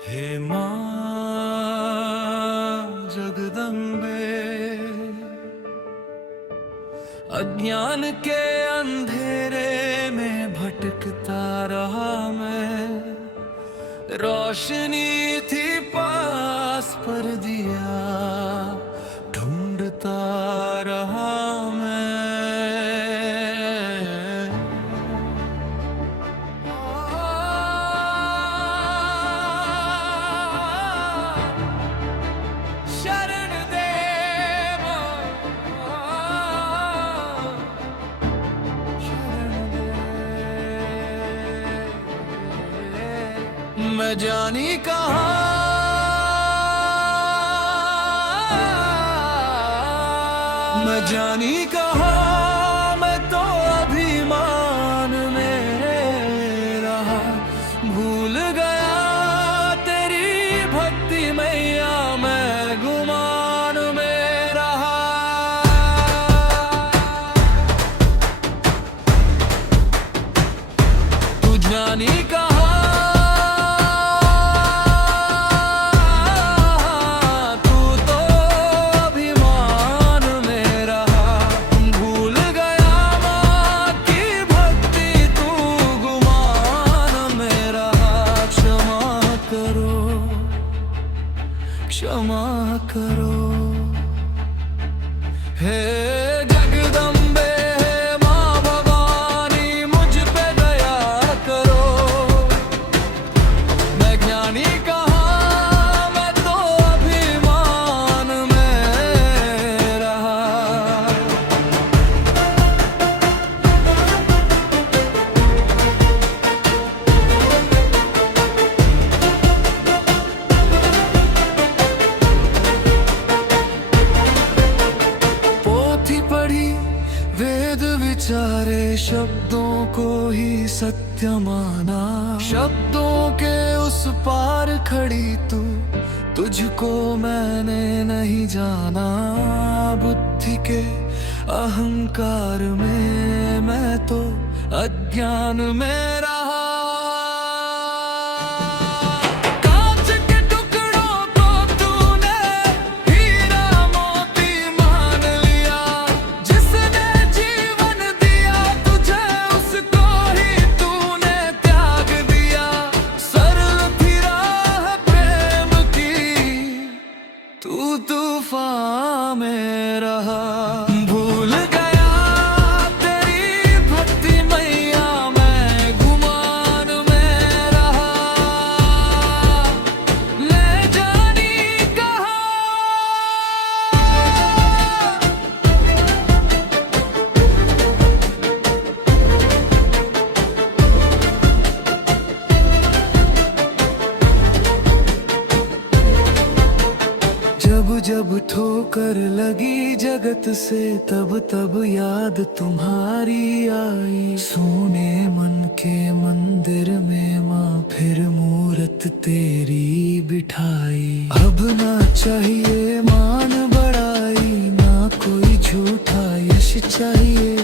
हे माँ जगदम्बे, अज्ञान के अंधेरे में भटकता रहा मैं। रोशनी थी पास पर दिया ढूंढता रहा मैं। शरण दे मैं जानी कहाँ, मैं जानी कहाँ, मैं तो अभिमान में रहा। भूल गया तेरी भक्ति मैया, मैं गुमान में रहा। तू जानी कहाँ, क्षमा करो। हे जगदम्बे, हे माँ भवानी, मुझ पे दया करो। मैं ज्ञानी कहाँ, मैं तो अभिमान में रहा। वेद विचारे शब्दों को ही सत्य माना। शब्दों के उस पार खड़ी तू, तुझको मैंने नहीं जाना। बुद्धि के अहंकार में मैं तो अज्ञान में रहा। तूफान में रहा। भूल गया तेरी भक्ति मैया, मैं गुमान में रहा। ले जानी कहाँ, जब जब ठोकर लगी जगत से, तब तब याद तुम्हारी आई। सोने मन के मंदिर में माँ फिर मूरत तेरी बिठाई। अब ना चाहिए मान बढ़ाई, ना कोई झूठा यश चाहिए।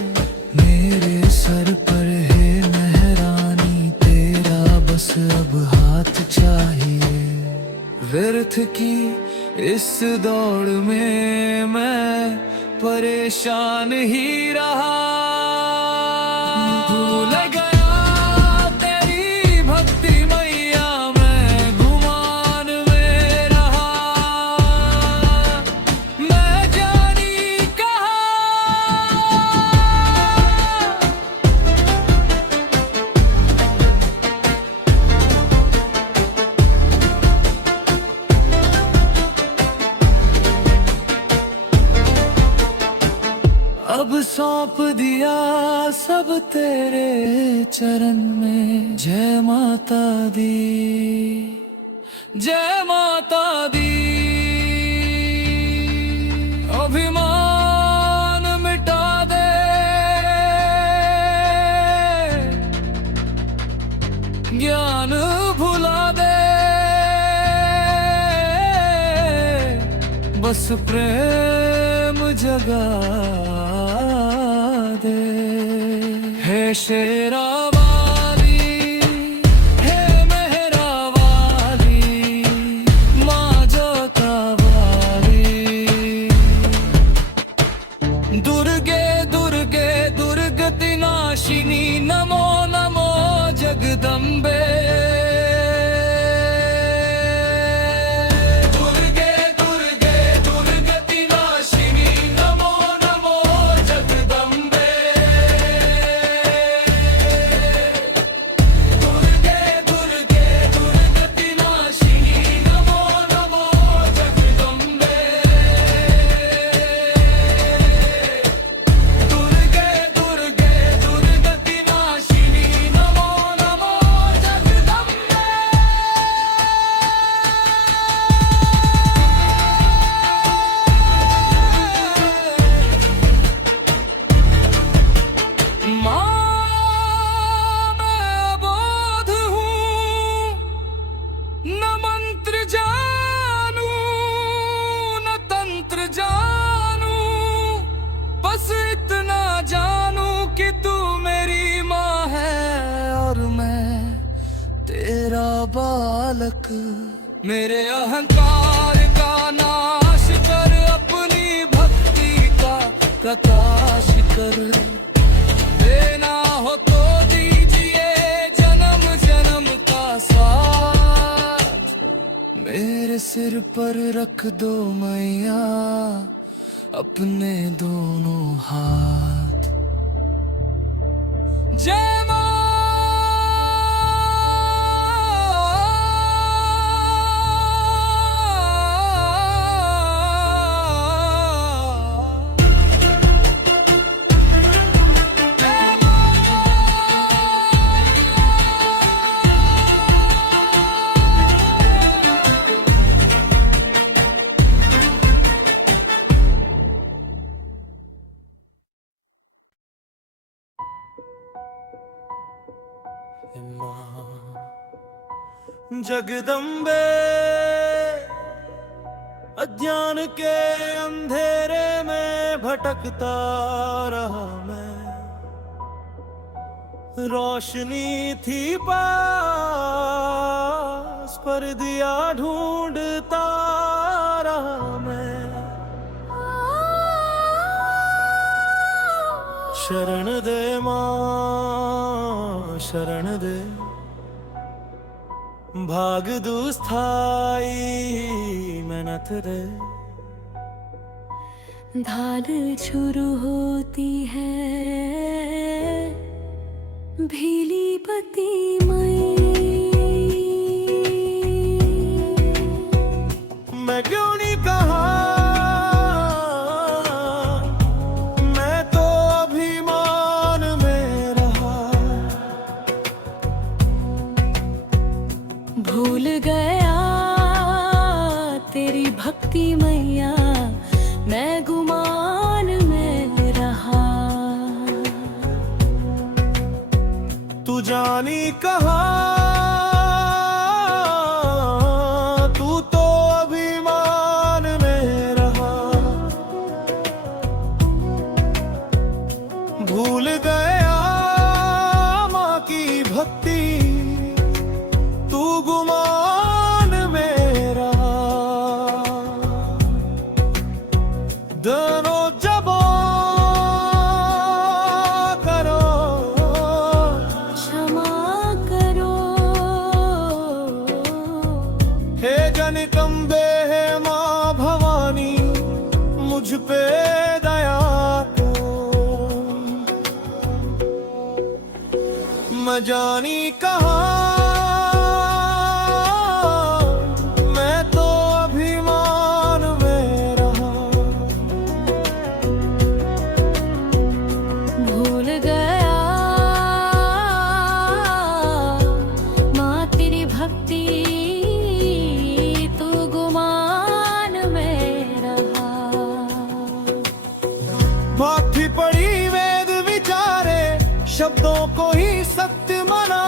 मेरे सर पर है मेहरानी, तेरा बस अब हाथ चाहिए। व्यर्थ की इस दौड़ में मैं परेशान ही रहा। भूल गया तेरी भक्ति मैया, मैं गुमान में रहा। मैं जानी कहाँ, अब सौंप दिया सब तेरे चरण में। जय माता दी, जय माता दी। अभिमान मिटा दे, ज्ञान भुला दे। बस प्रेम जगा दे। हे शेरा वाली, हे मेहरा वाली, जगदम्बे दुर्गे दुर्गे दुर्गति नाशिनी नमो नमो जगदम्बे दुर्गे दुर्गे दुर्गति नाशिनी नमो नमो जगदम्बे दुर्गे दुर्गे दुर्गति नाशिनी नमो नमो जगदम्बे माँ मैं अबोध हूँ न मंत्र जानू न तंत्र जानू बस इतना जानू कि तू मेरी माँ है और मैं तेरा बालक मेरे अहंकार का नाश कर अपनी भक्ति का प्रकाश कर देना हो तो दीजिए जन्म जन्म का साथ मेरे सिर पर रख दो मैया अपने दोनों हाथ जय मां जगदम्बे अज्ञान के अंधेरे में भटकता रहा मैं रोशनी थी पास पर दिया ढूंढता रहा मैं शरण दे मां शरण दे भाग दुस्थाई मेहनत रे ढाल शुरू होती है भीली पति मई मैं क्यों नहीं कहा मैं तो अभिमान में रहा भूल गया तेरी भक्ति मैया मैं गुमान में रहा तू जानी कहा तू तो अभिमान में रहा भूल गया माँ की भक्ति तू गुमान में रहा दोनों जबों करो क्षमा करो हे जनिकंबे हे माँ भवानी मुझ पे दया करो मैं जानी कहा मैं तो अभिमान में रहा भूल गया माँ तेरी भक्ति तू गुमान में रहा भाथी पड़ी वेद विचारे शब्दों को ही सत्य माना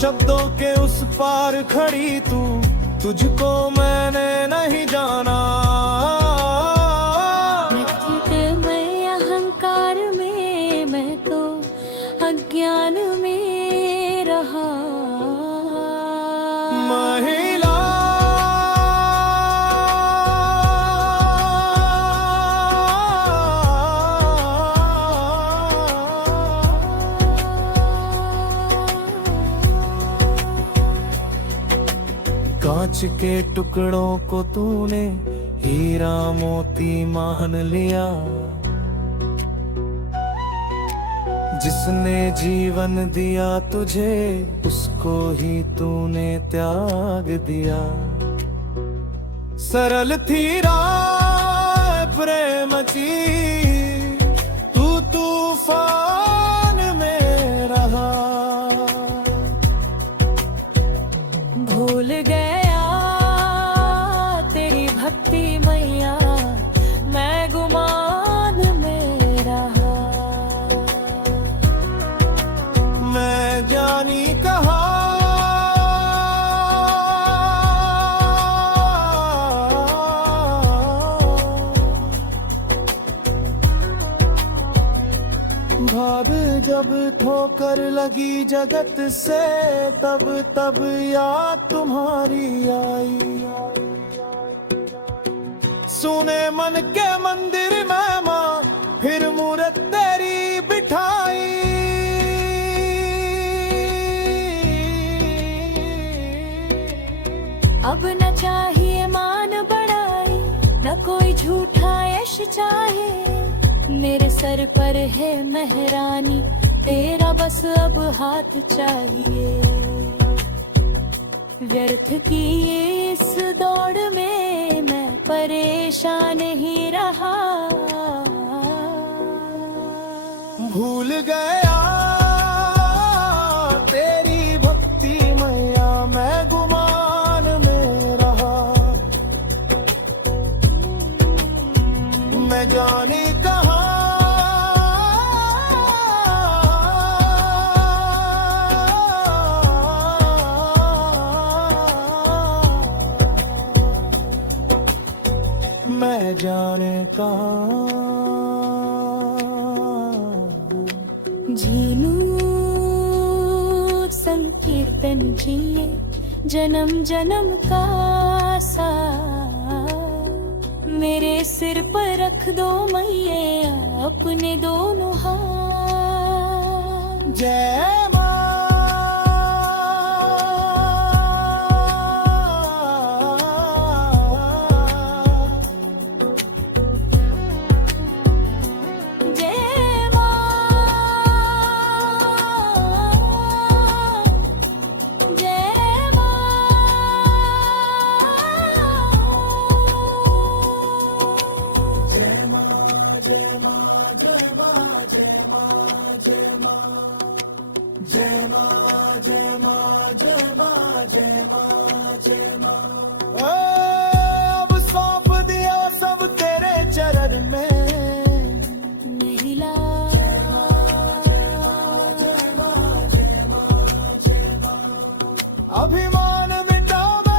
शब्दों के उस पार खड़ी तू तुझको मैंने नहीं जाना मैं अहंकार में मैं तो अज्ञान में रहा महिला कांच के टुकड़ों को तूने हीरा मोती मान लिया। जिसने जीवन दिया तुझे उसको ही तूने त्याग दिया। सरल थी राह प्रेम की, तू तूफान में रहा। भूल गया तेरी भक्ति मैया, मैं गुमान में रहा। मैं जानी कहा भाग जब ठोकर लगी जगत से, तब तब याद तुम्हारी आई। सुने मन के मंदिर में माँ फिर मूरत तेरी बिठाई। अब न चाहिए मान बढ़ाई, न कोई झूठा यश चाहे। मेरे सर पर है मेहरानी, तेरा बस अब हाथ चाहिए। व्यर्थ की इस दौड़ में मैं परेशान ही रहा। भूल गया तेरी भक्ति मैया, मैं गुमान में रहा। मैं जाने कहा मैं जाने कहा। जीनू संकीर्तन जिए जन्म जन्म का सा। मेरे सिर पर रख दो मैया अपने दोनों हाथ। जय अब सौंप दिया सब तेरे चरण में। महिला अभिमान मिटावे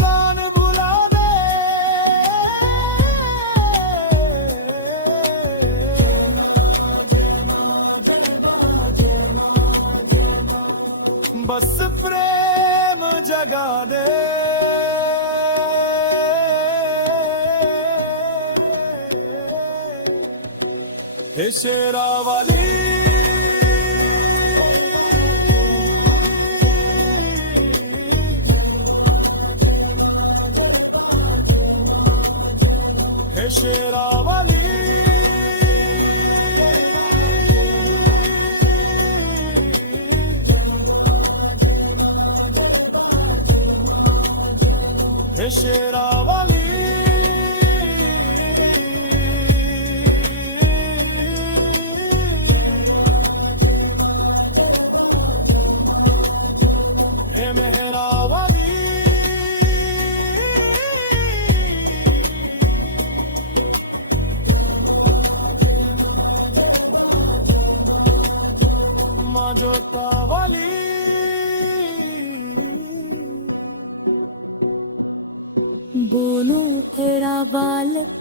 कान भुला दे। बस प्रेम जगा दे। हे शेरा वाली हे शेरा वाली हे शेरा वाली हे मेहरा वाली माँ जोता वाली। बोलो तेरा बालक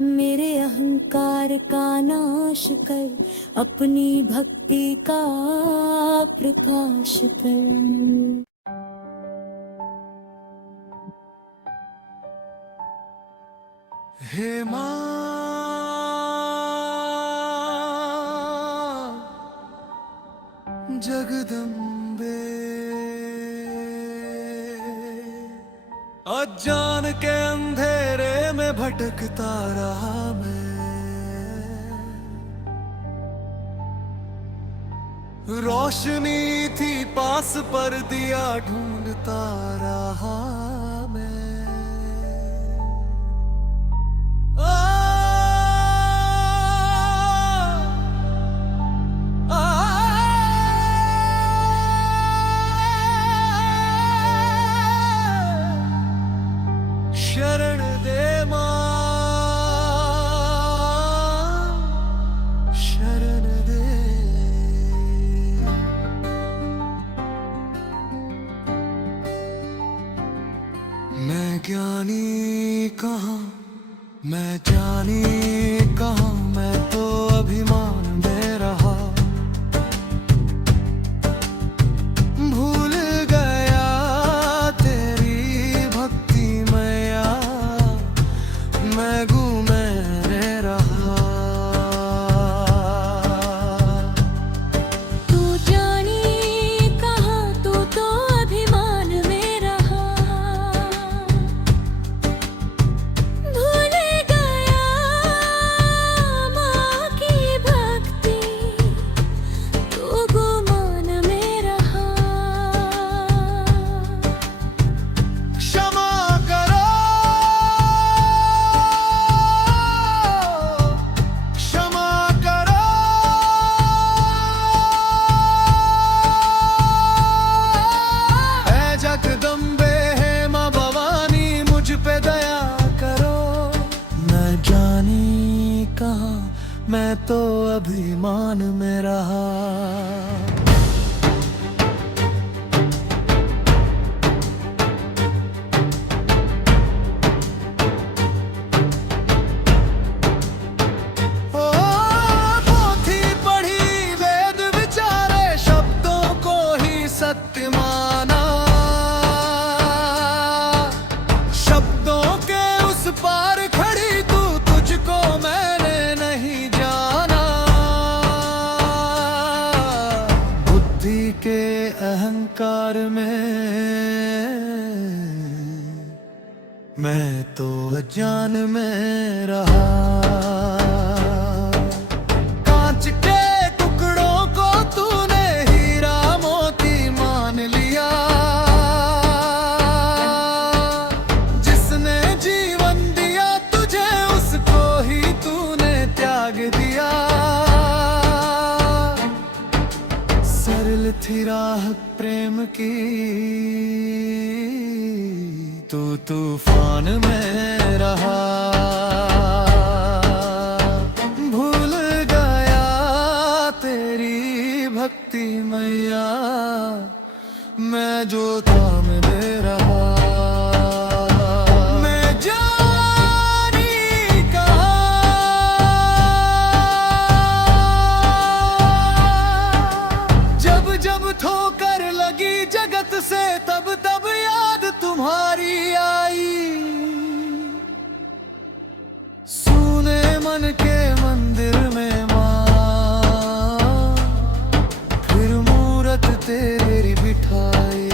मेरे अहंकार का नाश कर, अपनी भक्ति का प्रकाश कर। हे माँ जगदम्बे। अजान के अंधेरे में भटकता रहा मैं, रोशनी थी पास पर दिया ढूंढता रहा मैं। शरण दे मां, शरण दे। मैं ज्ञानी कहाँ, मैं जानी कहाँ, मैं तो अभिमान में रहा। भूल गया तेरी भक्ति मैया, मैं घूमे रहा। तू जानी कहाँ, तू तो अभिमान में रहा। भूल गया माँ की भक्ति, तू गुमान में रहा। क्षमा करो, क्षमा करो। ऐ जगदम्बे है माँ भवानी, मुझ पे दया करो। मैं जानी कहाँ, मैं तो अभिमान में रहा। ओ पोथी पढ़ी वेद विचारे, शब्दों को ही सत्य माना। शब्दों के उस पार खड़ी तू, तुझको मैंने नहीं जाना। बुद्धि के अहंकार में मैं तो अज्ञान में रहा। कांच के टुकड़ों को तूने हीरा मोती मान लिया। जिसने जीवन दिया तुझे, उसको ही तूने त्याग दिया। सरल थी राह प्रेम की, तू तूफान में रहा। भूल गया तेरी भक्ति मैया, मैं जो थाम दे रहा। मैं जानी कहाँ, जब जब ठोकर लगी जगत से, तब तब याद तुम्हारी आई। सूने मन के मंदिर में माँ, फिर मूरत तेरी बिठाई।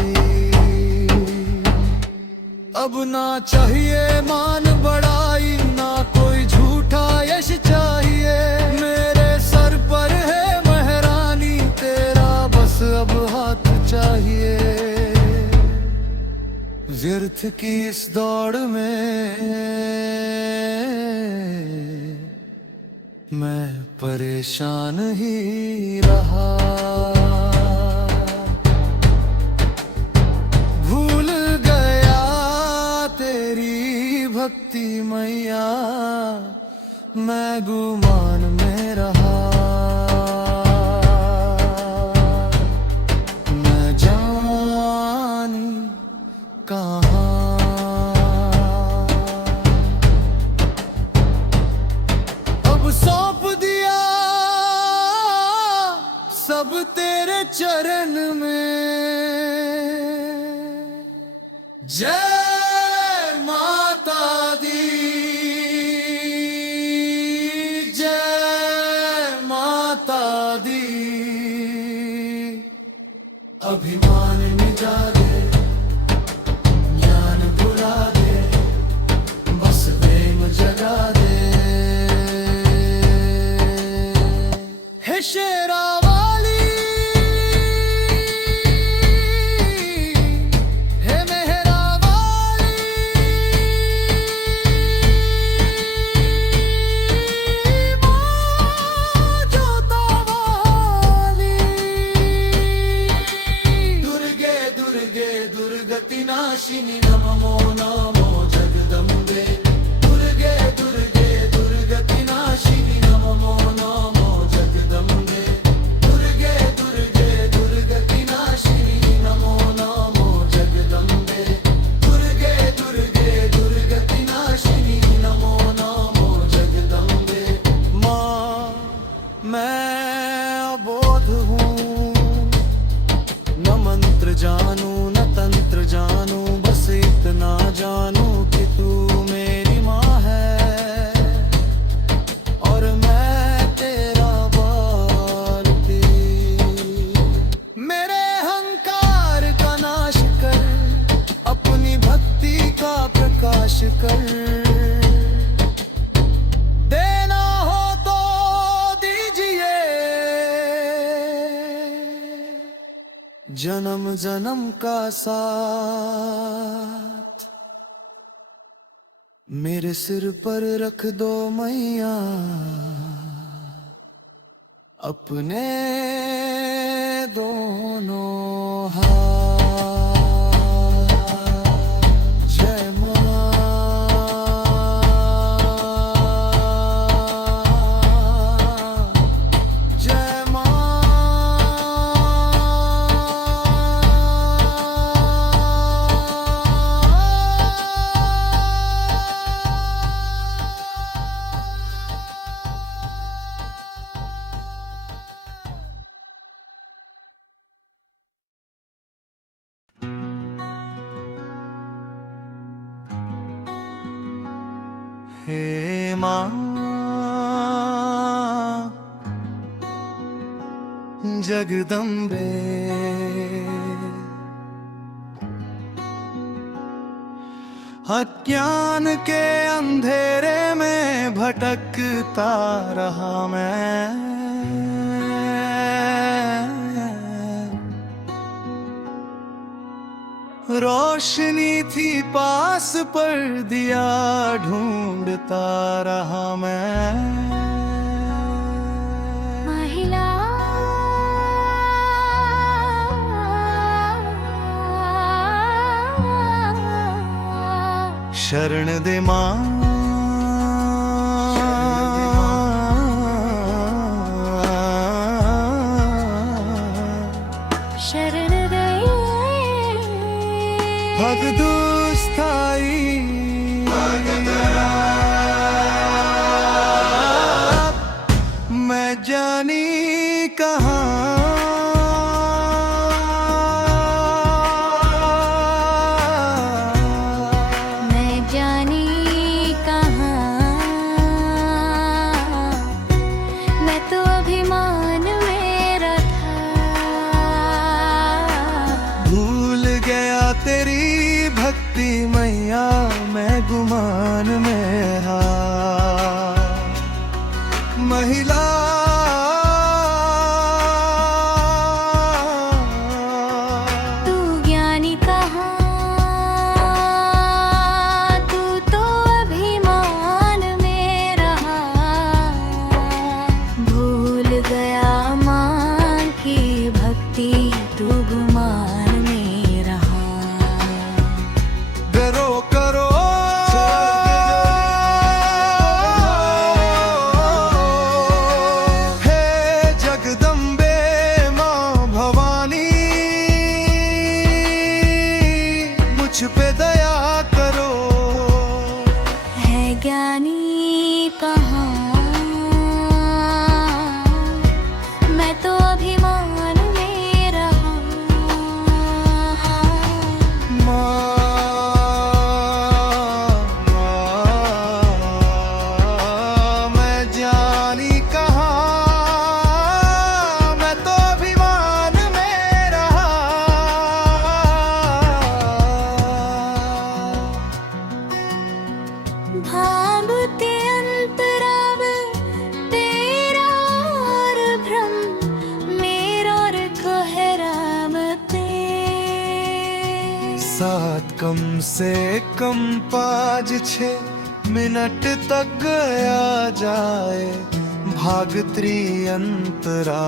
अब ना चाहिए मान बढ़ाई, ना कोई झूठा यश चाहिए। मेरे सर पर है महरानी, तेरा बस अब हाथ चाहिए। व्यर्थ की इस दौड़ में मैं परेशान ही रहा। भूल गया तेरी भक्ति मैया, मैं गुमान में रहा। मैं जानी कहाँ, अब सौंप दिया सब तेरे चरण में। जय माता दी, जय अभिमान मिटा दे, ज्ञान भुला दे, बस प्रेम जगा दे। हे शेरा वाली, हे मेहरा वाली, माँ जोता वाली। दुर्गे दुर्गे दुर्गति नाशिनी नमो नमो जगदम्बे। दुर्गे दुर्गे दुर्गति नाशिनी नमो नमो जगदम्बे। दुर्गे दुर्गे दुर्गति नाशिनी नमो नमो जगदम्बे। दुर्गे दुर्गे दुर्गति नाशिनी नमो नमो जगदम्बे। माँ मैं अबोध हूँ, न मंत्र जानू न तंत्र जानू, बस इतना जानू कि तू मेरी माँ है और मैं तेरा बालती। मेरे अहंकार का नाश कर, अपनी भक्ति का प्रकाश कर। देना हो तो दीजिए, जन्म जन्म का साथ मेरे सिर पर रख दो मैया, अपने दोनों हाथ। जय माँ, जय हे माँ जगदम्बे, अज्ञान के अंधेरे में भटकता रहा मैं। रोशनी थी पास पर दिया ढूंढता रहा मैं। महिला शरण दे माँ, शरण दे भग दुस्थाई। मैं जानी कहाँ, मैं जानी कहाँ, मैं तो अभिमान मेरा था। भूल गया तेरी भक्ति मैया, मैं गुमान में हा। महिला तू ज्ञानी कहाँ, तू तो अभिमान में रहा। भूल गया माँ की भक्ति, तू गुमान में रहा। डरो करो हे जगदम्बे माँ भवानी, मुझ पे दया करो। है ज्ञानी कहाँ, मैं तो अभिमान में रहा। मैं जानी कहाँ, मैं तो अभिमान में रहा। भावते अंतराव तेरा और भ्रम मेरा और कोहरामते। 7 कम से कम 5 6 मिनट तक गया जाए भागत्री अंतरा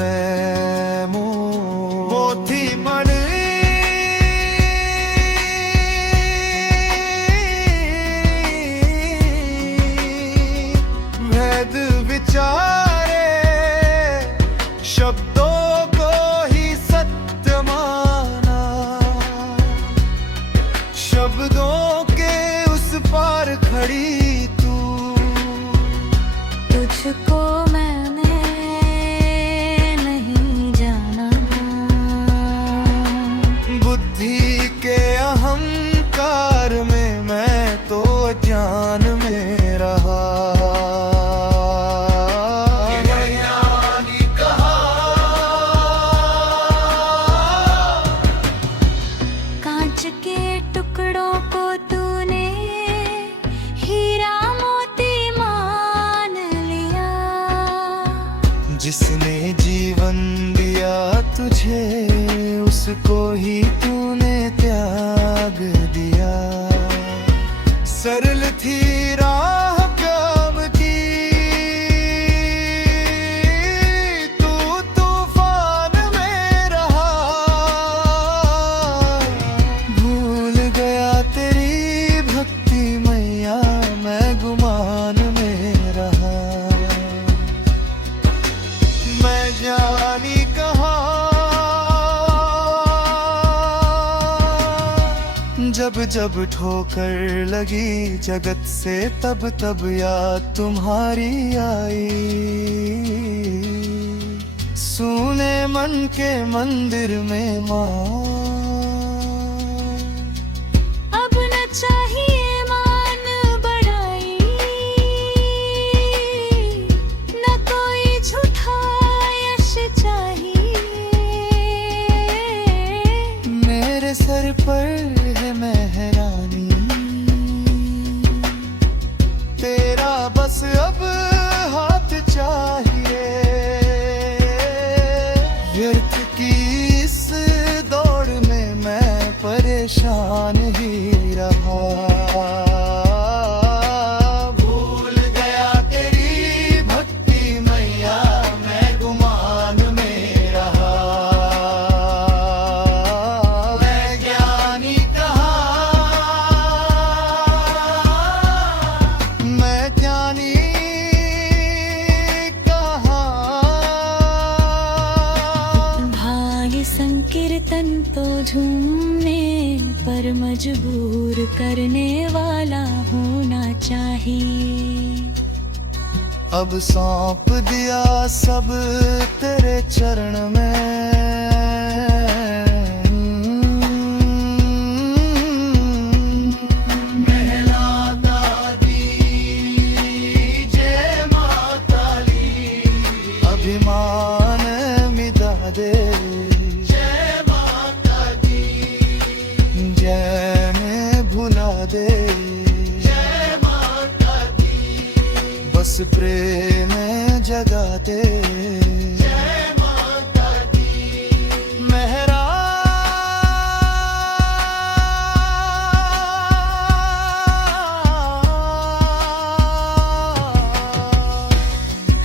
में मोती मन भेद विचारे शब्दों को ही सत्य माना, शब्दों के उस पार खड़ी तू, तुझको मैंने नहीं जाना। बुद्धि के अहंकार में मैं तो ज्ञान में रहा। कांच के टुकड़ों को तूने हीरा मोती मान लिया। जिसने जीवन दिया तुझे उसको ही तूने त्याग दिया। सरल थी राह काम की तू तूफान में रहा। भूल गया तेरी भक्ति मैया मैं गुमान में रहा। मैं जानी कहाँ जब जब ठोकर लगी जगत से तब तब याद तुम्हारी आई। सुने मन के मंदिर में माँ अब न चाहिए मान बढ़ाई, न कोई झूठा यश चाहिए। मेरे सर पर है मेहरानी तेरा बस अब हाथ चाहिए। व्यर्थ की इस दौड़ में मैं परेशान ही रहा। भूल गया तेरी भक्ति मैया मैं गुमान में रहा। मैं ज्ञानी कहाँ मैं ज्ञानी कहाँ। भाग्य संकीर्तन तो झूमने पर मजबूर करने वाला होना चाहिए। अब सौंप दिया सब तेरे चरण में। महलाता दीजिए माता ली अभिमान मिटा दे। जय माता दी जय में भुला दे। जय माता दी बस प्रेम जगा दे। जय माता दी मेहरा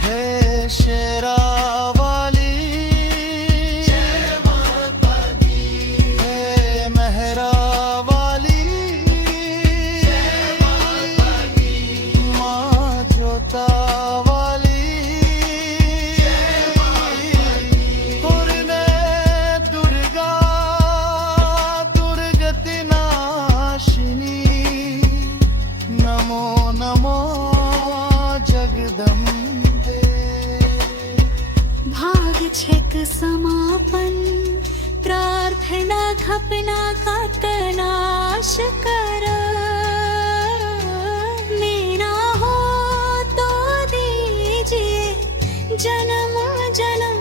है शेरा वाली। जय माता दी है मेहरा वाली। जय माता दी माँ जोता वाली। जय माता दी पूर्णे दुर्गा दुर्गति नाशिनी। नमो नमो जगदम्बे। भाग्य छेक समापन प्रार्थना खपना का तनाश कर। मेरा हो तो दीजिए जन्म जन्म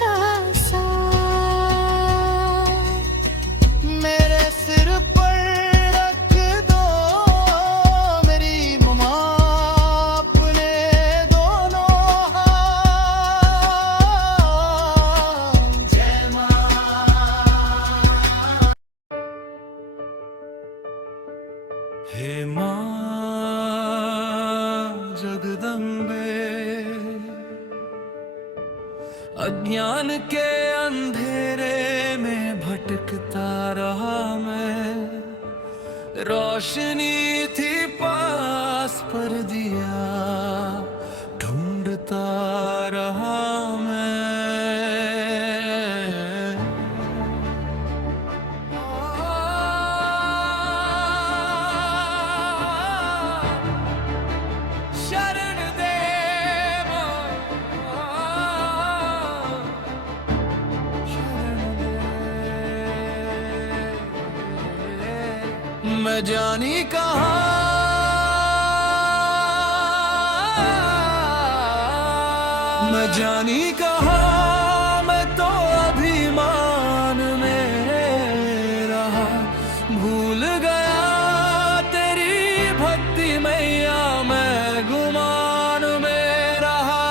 का साथ। मेरे सिर पर रख दो मेरी अज्ञान के अंधेरे में भटकता रहा मैं, रोशनी थी पास पर दिया ढूंढता रहा मैं। शरण दे मैं जानी कहाँ, मैं जानी कहाँ, मैं तो अभिमान में रहा। भूल गया तेरी भक्ति मैया, मैं गुमान में रहा।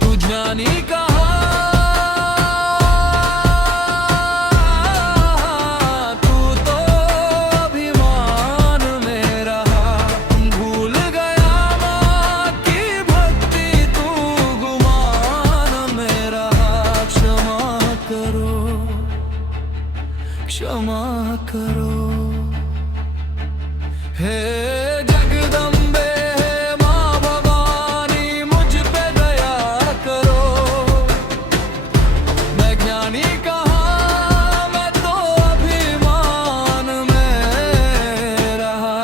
तू जानी कहाँ, क्षमा करो हे जगदम्बे, हे माँ भवानी, मुझ पे दया करो। मैं ज्ञानी कहाँ, मैं तो अभिमान में रहा।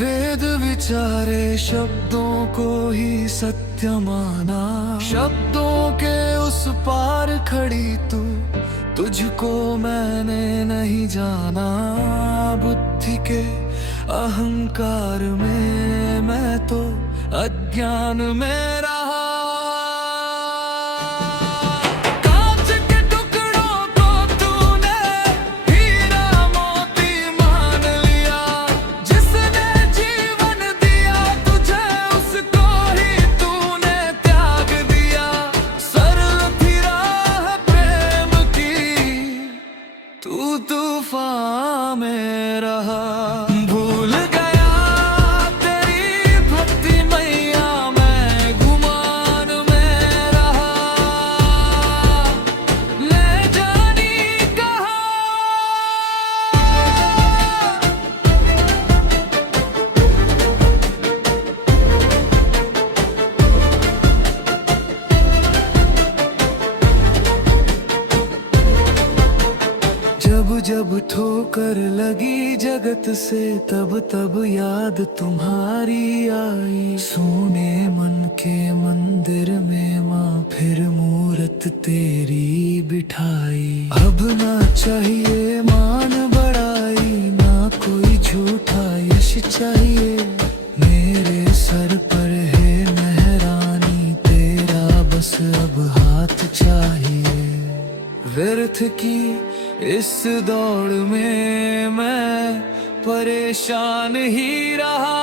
वेद विचारे शब्दों को ही सत्य माना, शब्दों के उस पार खड़ी तू, तुझको मैंने नहीं जाना। बुद्धि के अहंकार में मैं तो अज्ञान में रहा। तूफान में रहा, भूल गया तेरी भक्ति मैया, मैं गुमान में रहा। ले जानी कहाँ, जब जब ठोकर लगी जगत से, तब तब याद तुम्हारी आई। सोने मन के मंदिर में माँ फिर मूरत तेरी बिठाई। अब ना चाहिए मान बढ़ाई, ना कोई झूठा यश चाहिए। मेरे सर पर है मेहरानी, तेरा बस अब हाथ चाहिए। व्यर्थ की इस दौड़ में मैं परेशान ही रहा।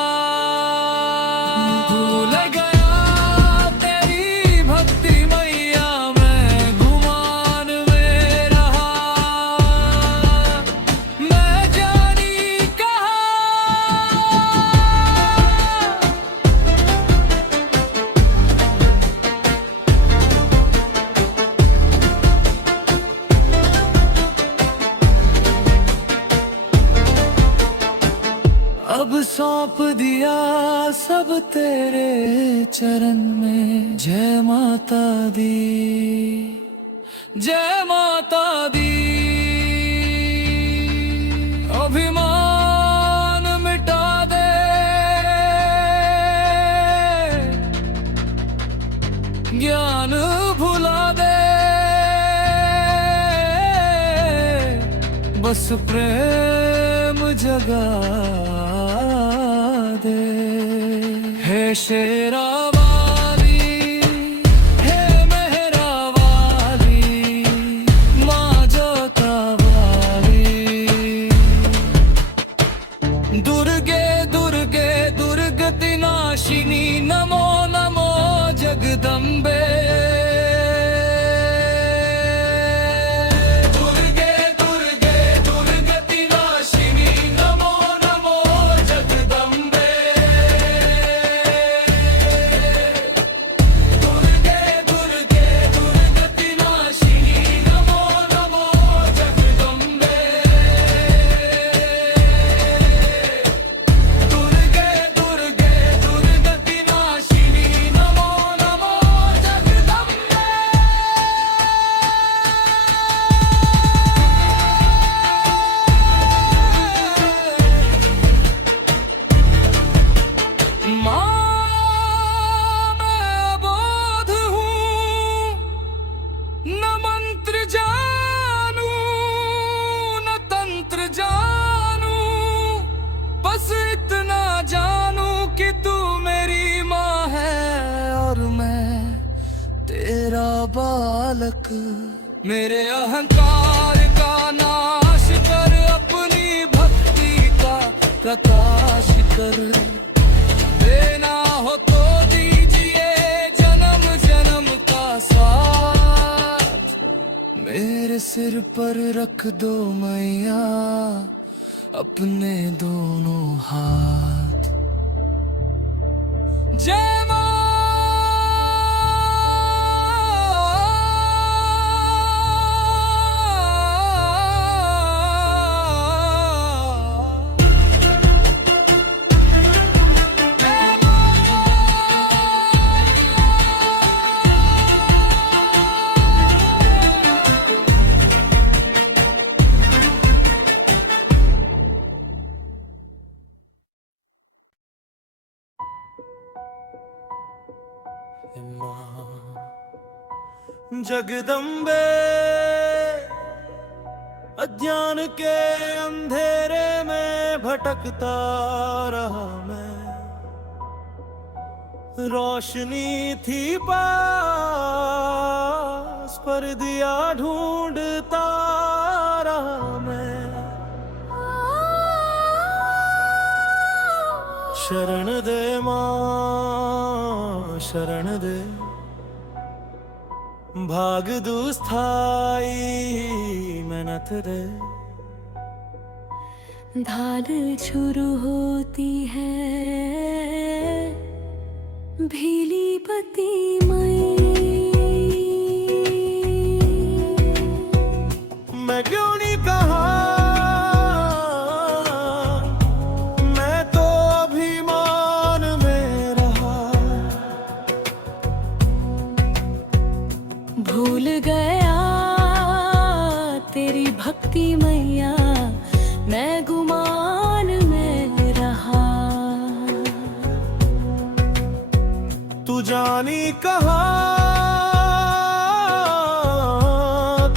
भूल गया तेरी भक्ति मैया, मैं गुमान में रहा। मैं जानी कहाँ, अब सौंप दिया सब तेरे चरण में। जय माता दी, जय माता दी। अभिमान मिटा दे, ज्ञान भुला दे, बस प्रेम जगा दे। हे शेरा वाली, हे मेहरा वाली, माँ जोता वाली। दुर्गे दुर्गे झलक। मेरे अहंकार का नाश कर, अपनी भक्ति का प्रकाश कर। देना हो तो दीजिए जन्म जन्म का साथ। मेरे सिर पर रख दो मैया अपने दोनों हाथ। जय मां। जगदम्बे अज्ञान के अंधेरे में भटकता रहा मैं। रोशनी थी पास पर दिया ढूंढता रहा मैं। शरण दे मां शरण दे, भाग दुस्थाई मेहनत रे। ढाल शुरू होती है भीली पति मई। मैं क्यों नहीं कहा, मैं तो अभिमान में रहा। भूल गया तेरी भक्ति मैया, मैं गुमान में रहा। तू जानी कहा,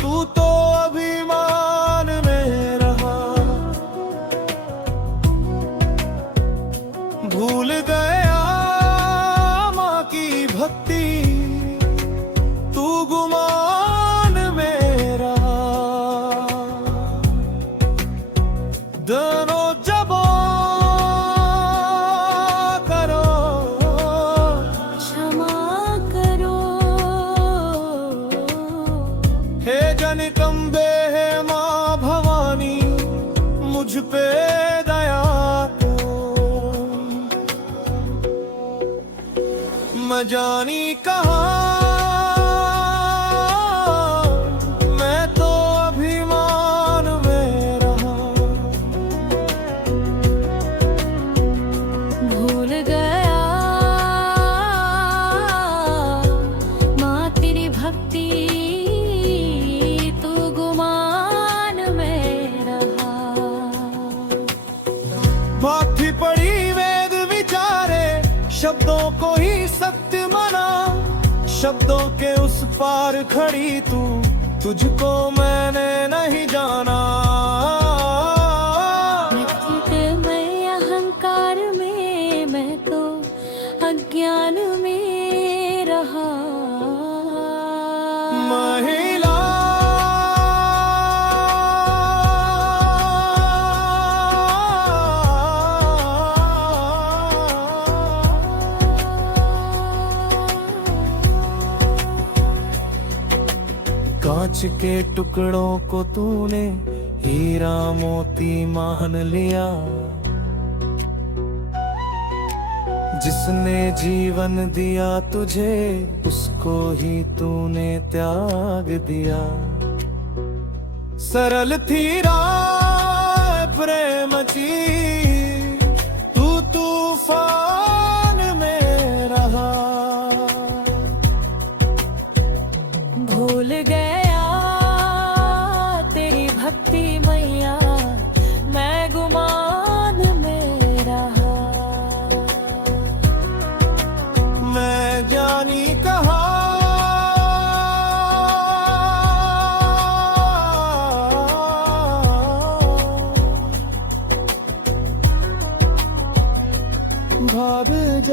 तू तो अभिमान में रहा। भूल गया माँ की भक्ति, तू गुमान मेरा। दोनों जबों करो, क्षमा करो। हे जनिकंबे हे माँ भवानी, मुझ पे दया करो। मैं जानी कहा, माथी पड़ी वेद विचारे, शब्दों को ही सत्य माना। शब्दों के उस पार खड़ी तू, तुझको मैंने नहीं जाना। मैं अहंकार में, मैं तो अज्ञान में रहा। महिला कांच के टुकड़ों को तूने हीरा मोती मान लिया। जिसने जीवन दिया तुझे, उसको ही तूने त्याग दिया। सरल थी राह प्रेम की, तू तूफान में रहा। भूल गया तेरी भक्ति मैया, मैं गुमान में रहा। मैं ज्ञानी कहा,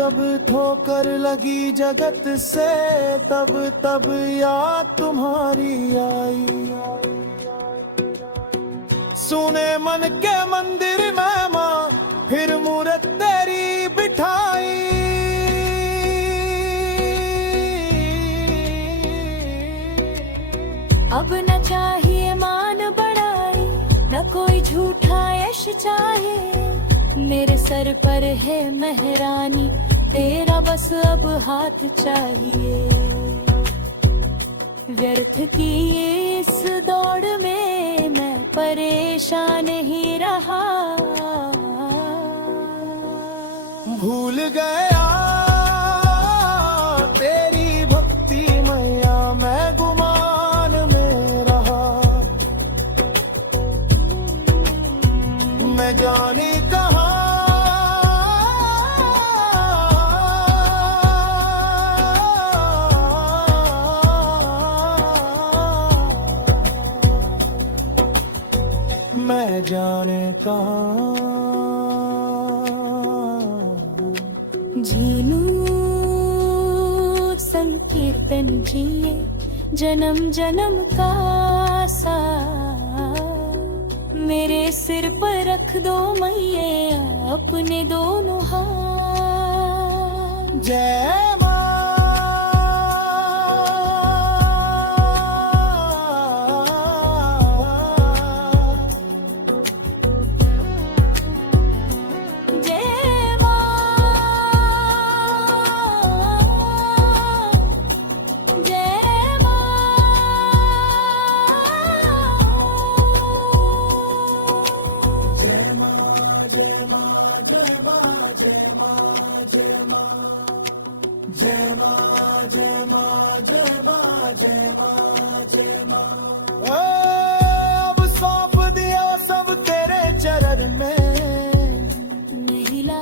जब ठोकर लगी जगत से, तब तब याद तुम्हारी आई। सुने मन के मंदिर में माँ, फिर मूरत तेरी बिठाई। अब न चाहिए मान बढ़ाई, न कोई झूठा यश चाहिए। मेरे सर पर है मेहरानी, तेरा बस अब हाथ चाहिए। व्यर्थ की इस दौड़ में मैं परेशान ही रहा। भूल गया तेरी भक्ति मैया, मैं गुमान में रहा। मैं जाने कहाँ मैं जाने कहाँ। जीनू संकीर्तन जिए जन्म जन्म का सा। मेरे सिर पर रख दो मैया अपने दोनों हाथ। जय अब सौंप दिया सब तेरे चरण में। महिला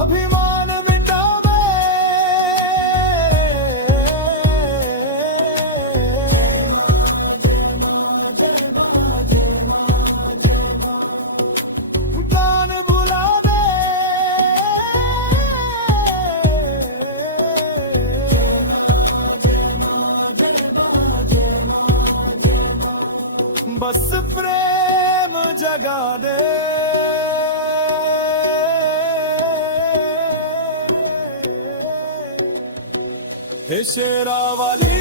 अभिमान मिटावे गान भुला दे। बस प्रेम जगा दे। हे शेरा वाली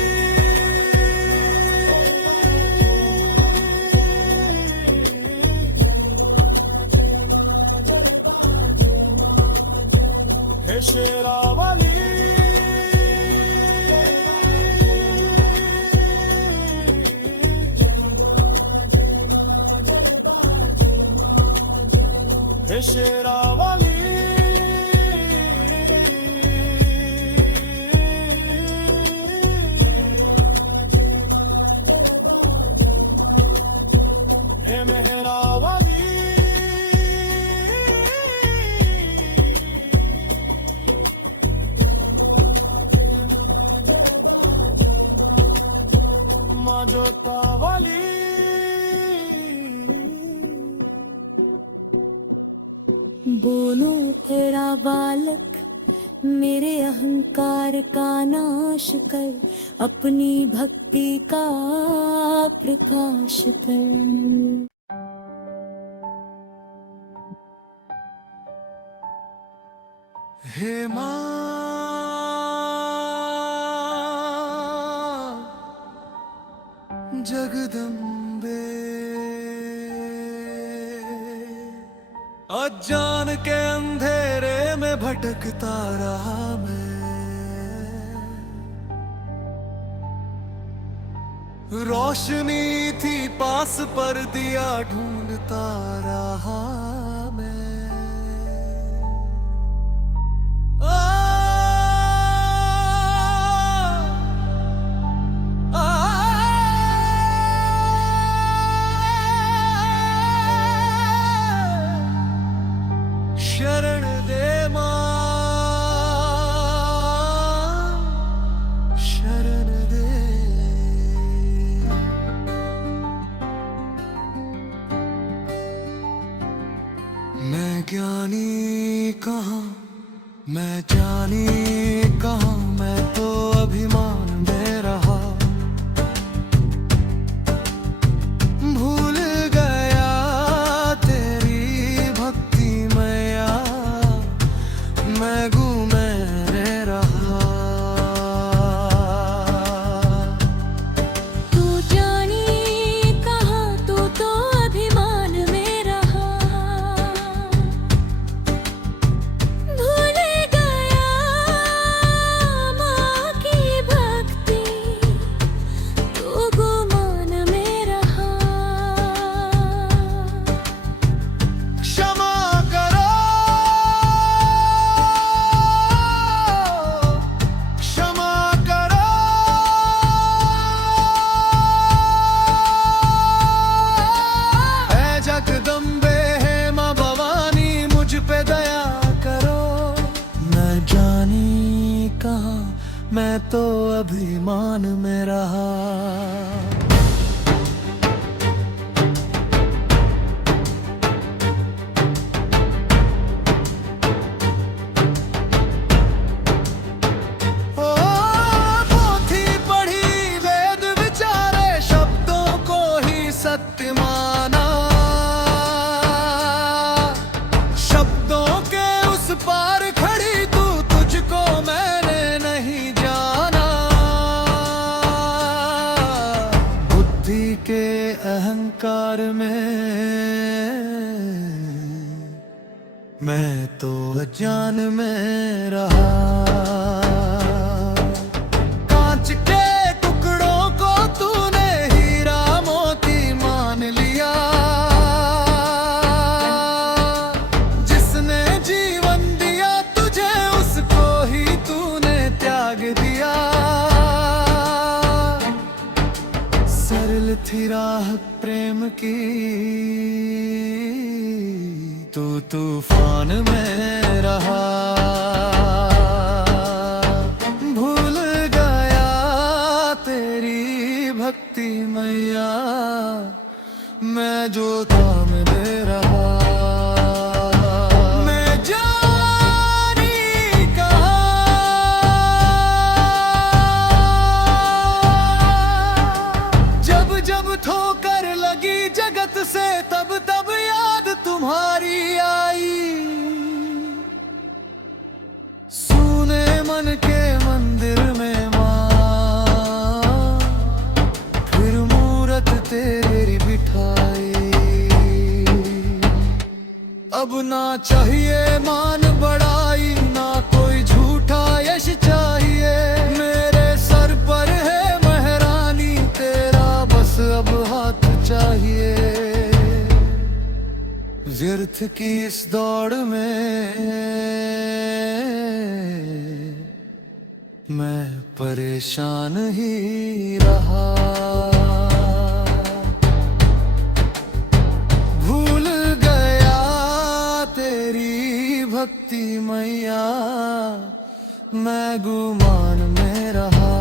हे शेरा वाली हे शेरा वाली हे मेहरा वाली माँ जोता वाली। बोलो तेरा बालक मेरे अहंकार का नाश कर, अपनी भक्ति का प्रकाश कर। हे माँ जगदम्बे, अज्ञान के अंधेरे में भटकता रहा मैं। रोशनी थी पास पर दिया ढूंढता रहा मैं। शरण दे माँ, शरण दे। अभिमान में रहा। सत्य माना, शब्दों के उस पार खड़ी तू, तुझको मैंने नहीं जाना। बुद्धि के अहंकार में मैं तो अज्ञान में रहा। कांच के टुकड़ों को तूने सरल थी राह प्रेम की, तू तूफान में रहा। भूल गया तेरी भक्ति मैया, मैं जो थाम दे रहा। ठोकर लगी जगत से तब तब याद तुम्हारी आई। सुने मन के मंदिर में मां, फिर मूरत तेरी बिठाई। अब ना चाहिए मान बढ़ाई, ना कोई झूठा यश चाहिए। मेरे सर पर है महरानी, तेरा बस अब हाथ चाहिए। व्यर्थ की इस दौड़ में मैं परेशान ही रहा। भूल गया तेरी भक्ति मैया, मैं गुमान में रहा।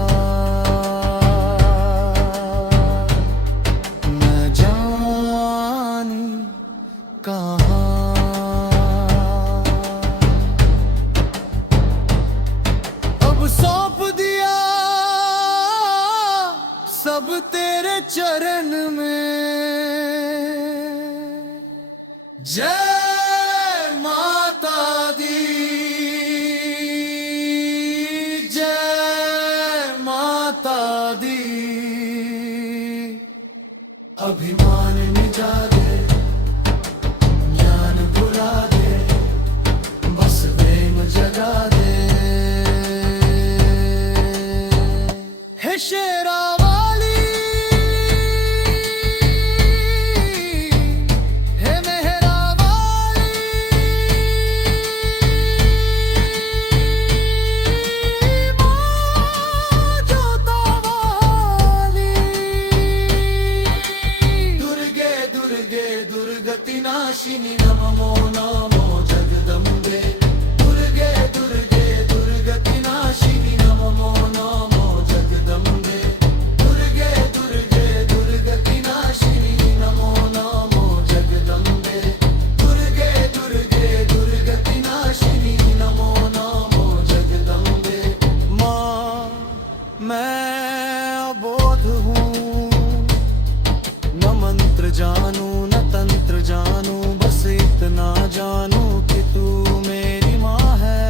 अब सौंप दिया सब तेरे चरण में। जय माता दी, जय माता दी। अभिमान मिटा दे, ज्ञान भुला दे, बस प्रेम जगा दे। हे शेरा वाली, हे मेहरा वाली, मां जोता वाली। दुर्गे दुर्गे दुर्गति नाशिनी, नमो नमो जगदम्बे। दुर्गे दुर्गे दुर्गति नाशिनी, नमो नमो जगदम्बे। दुर्गे दुर्गे दुर्गति नाशिनी, नमो नमो जगदम्बे। दुर्गे दुर्गे दुर्गति नाशिनी, नमो नमो जगदम्बे। माँ मैं अबोध हूँ, न मंत्र जानू न तंत्र जानू, बस इतना जानू कि तू मेरी माँ है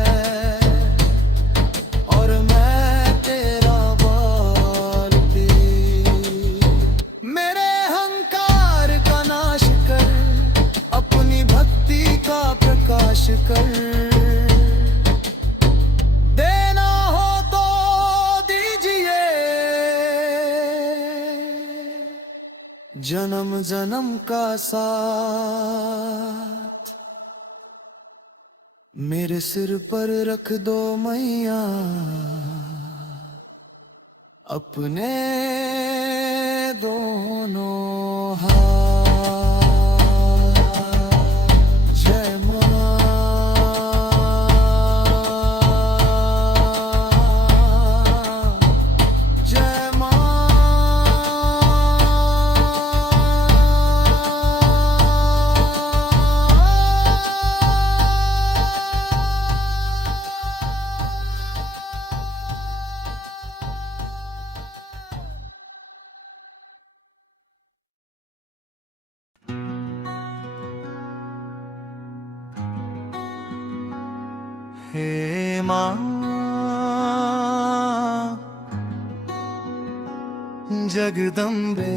और मैं तेरा बालती। मेरे अहंकार का नाश कर, अपनी भक्ति का प्रकाश कर। देना हो तो दीजिए, जन्म जन्म का साथ। मेरे सिर पर रख दो मैया अपने दोनों हाथ। जय मां, माँ जगदम्बे।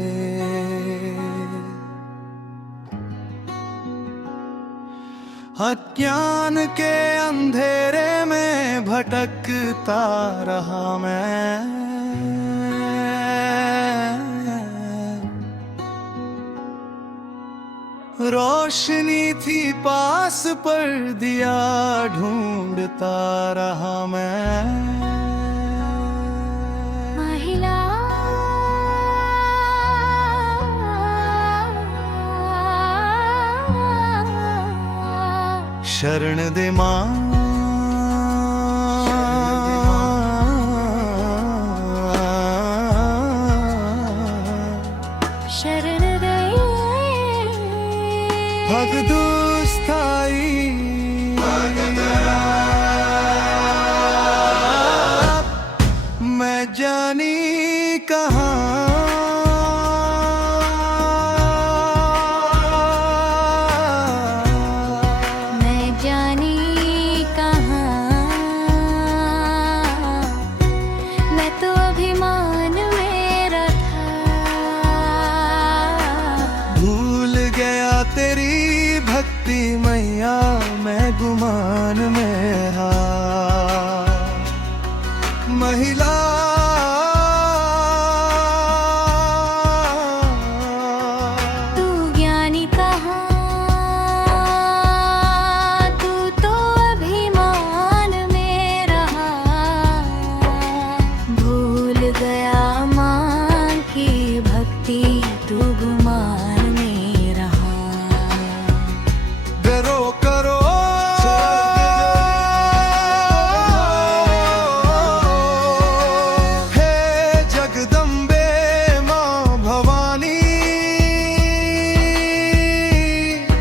अज्ञान के अंधेरे में भटकता रहा मैं, रोशनी थी पास पर दिया ढूंढता रहा मैं। महिला शरण दे माँ शरण दे भगदुस्थाई। मैं जानी कहाँ तेरी भक्ति मैया, मैं गुमान में हा। महिला तू ज्ञानी कहाँ, तू तो अभिमान में रहा। भूल गया माँ की भक्ति, तू गुमान करो हे जगदम्बे माँ भवानी,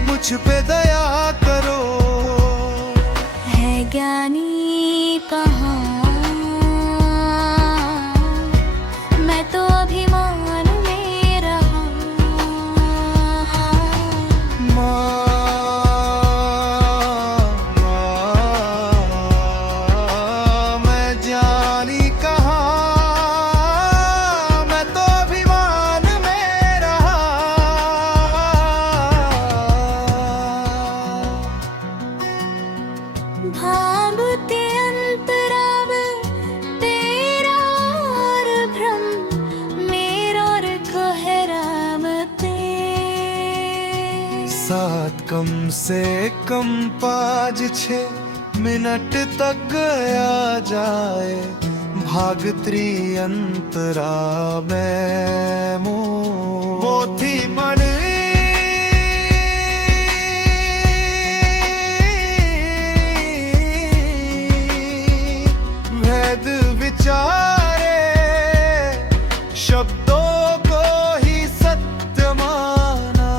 मुझ पे दया करो। है ज्ञानी कहाँ, मैं तो अभिमान में रहा। भावते अंतराव तेरा और भ्रम, मेरा और कोहरामते। 7 कम से कम 5-6 मिनट तक गया जाए, भागत्री अंतरा में मोती बन विचारे, शब्दों को ही सत्य माना।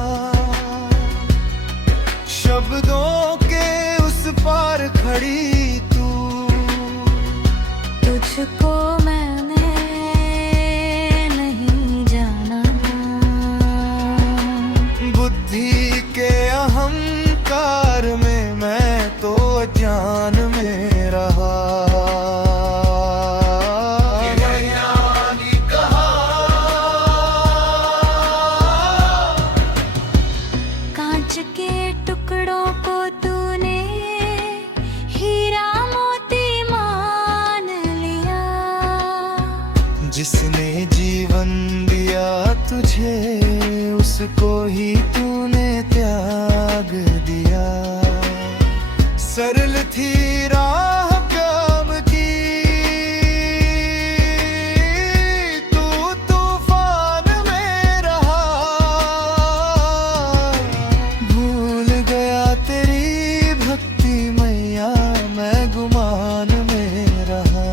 शब्दों के उस पार खड़ी तू, तुझको मैंने नहीं जाना। बुद्धि के अहंकार में मैं तो ज्ञान में रहा। के टुकड़ों को तूने हीरा मोती मान लिया। जिसने जीवन दिया तुझे, उसको ही तूने त्याग दिया। सरल थी राह काम की, तू तूफान में रहा। भूल गया तेरी भक्ति मैया, मैं गुमान में रहा।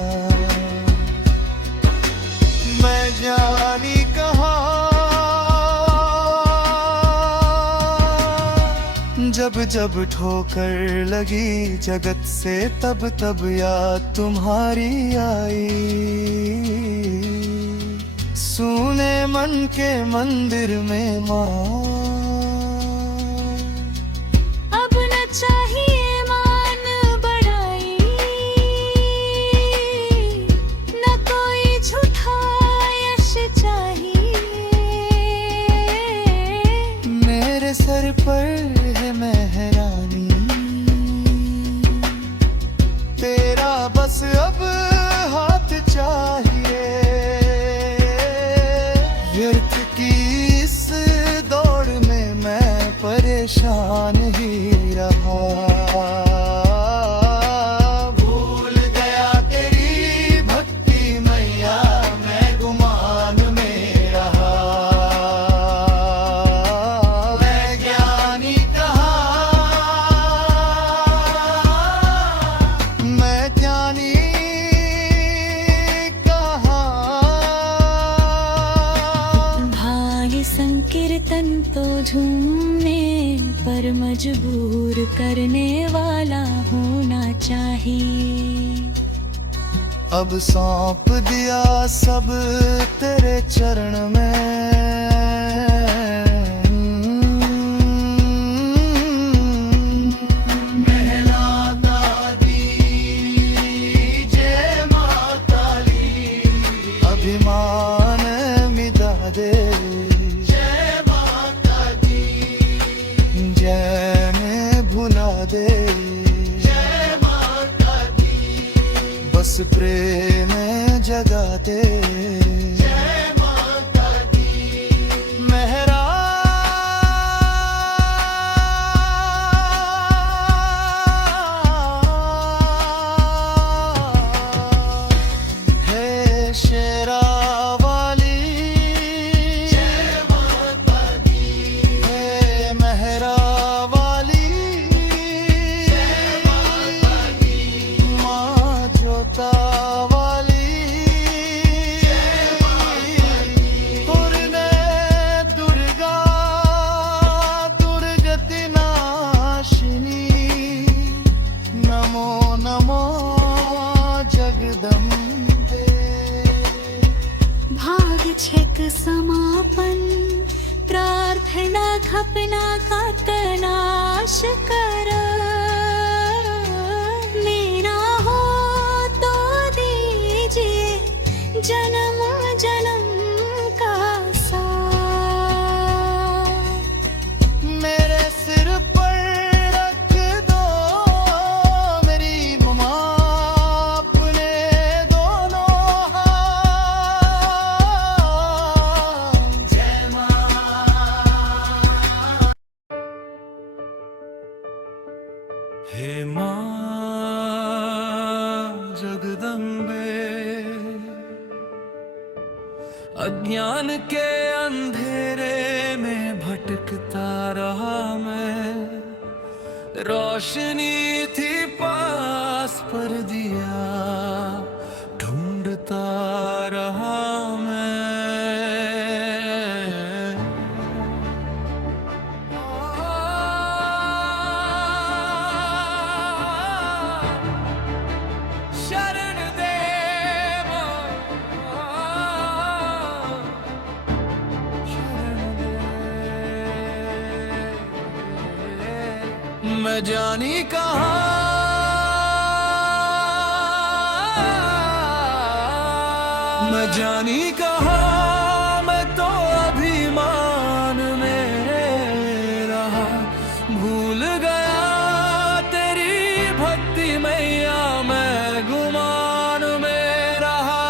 मैं जानी कहाँ, जब जब ठोकर लगी जगत से, तब तब याद तुम्हारी आई। सुने मन के मंदिर में माँ, अब न चाहिए मान बढ़ाई। व्यर्थ की इस दौड़ में मैं परेशान ही रहा। भूल गया तेरी भक्ति मैया, मैं गुमान में रहा। मैं ज्ञानी कहाँ, मैं ज्ञानी भाई संकीर्तन तो झूमने पर मजबूर करने वाला होना चाहिए। अब सौंप दिया सब तेरे चरण में। महलाता दीजिए माता ली, अभिमान मिटा दे। जय माता दी, जय में भुला दे। जय माता दी, बस प्रेम जगा दे। जय माता दी, मेहरा है शेरा वाली। जय माता दी, है मेहरा वाली। जय माता दी, माँ जोता वाली। जय माता दी, पूर्णे दुर्गा दुर्गति नाशिनी। नमो नमो जगदम्बे। भाग छेक समापन प्रार्थना खपना का तनाश कर। मेरा हो तो दीजिए जन्म जन्म का साथ। मेरे सिर पर रख दो मेरी माँ अपने दोनों हाथ। जय माँ। हे माँ जगदम्बे, अज्ञान के अंधेरे में भटकता रहा मैं। रोशनी थी पास पर दिया ढूंढता रहा मैं। शरण दे माँ, मैं जानी कहाँ, मैं जानी कहाँ, मैं तो अभिमान में रहा। भूल गया तेरी भक्ति मैया, मैं गुमान में रहा।